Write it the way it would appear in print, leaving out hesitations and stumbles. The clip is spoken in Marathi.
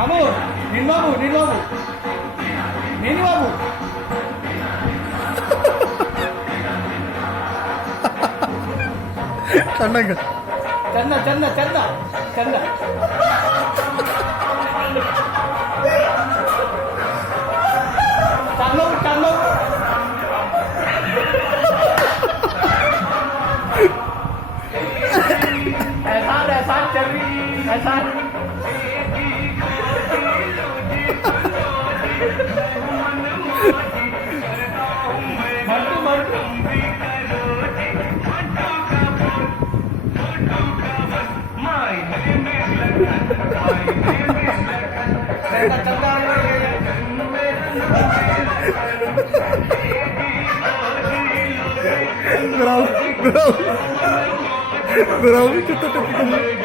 बाबू नील बाबू नील बाबू नील बाबू चंदन चंदा चंदा चंदा चंदा चांगलं चांगलं ऐसा चल रही ऐसा Mantu Mantu Bravo, bravo. Bravo, kita